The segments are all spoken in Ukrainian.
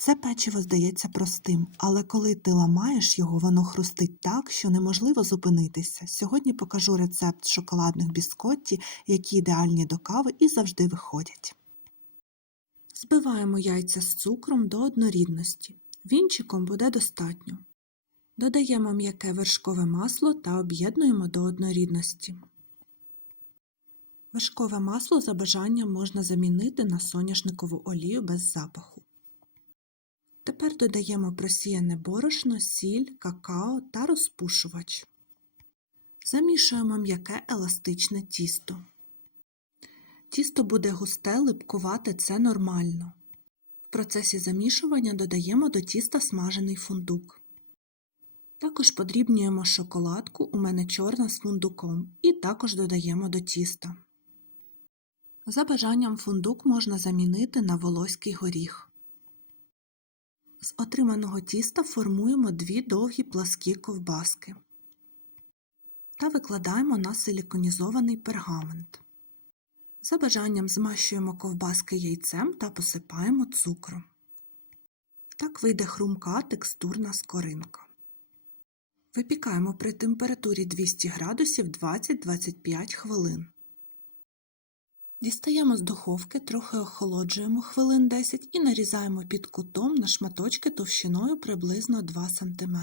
Це печиво здається простим, але коли ти ламаєш його, воно хрустить так, що неможливо зупинитися. Сьогодні покажу рецепт шоколадних біскотті, які ідеальні до кави і завжди виходять. Збиваємо яйця з цукром до однорідності. Вінчиком буде достатньо. Додаємо м'яке вершкове масло та об'єднуємо до однорідності. Вершкове масло за бажанням можна замінити на соняшникову олію без запаху. Тепер додаємо просіяне борошно, сіль, какао та розпушувач. Замішуємо м'яке еластичне тісто. Тісто буде густе, липкувате це нормально. В процесі замішування додаємо до тіста смажений фундук. Також подрібнюємо шоколадку, у мене чорна з фундуком, і також додаємо до тіста. За бажанням фундук можна замінити на волоський горіх. З отриманого тіста формуємо дві довгі пласкі ковбаски та викладаємо на силіконізований пергамент. За бажанням змащуємо ковбаски яйцем та посипаємо цукром. Так вийде хрумка текстурна скоринка. Випікаємо при температурі 200 градусів 20-25 хвилин. Дістаємо з духовки, трохи охолоджуємо хвилин 10 і нарізаємо під кутом на шматочки товщиною приблизно 2 см.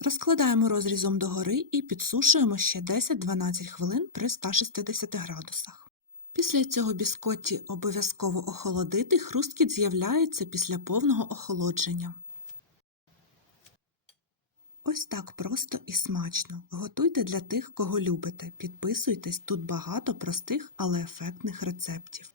Розкладаємо розрізом догори і підсушуємо ще 10-12 хвилин при 160 градусах. Після цього біскотті обов'язково охолодити, хрусткіт з'являється після повного охолодження. Ось так просто і смачно. Готуйте для тих, кого любите. Підписуйтесь, тут багато простих, але ефектних рецептів.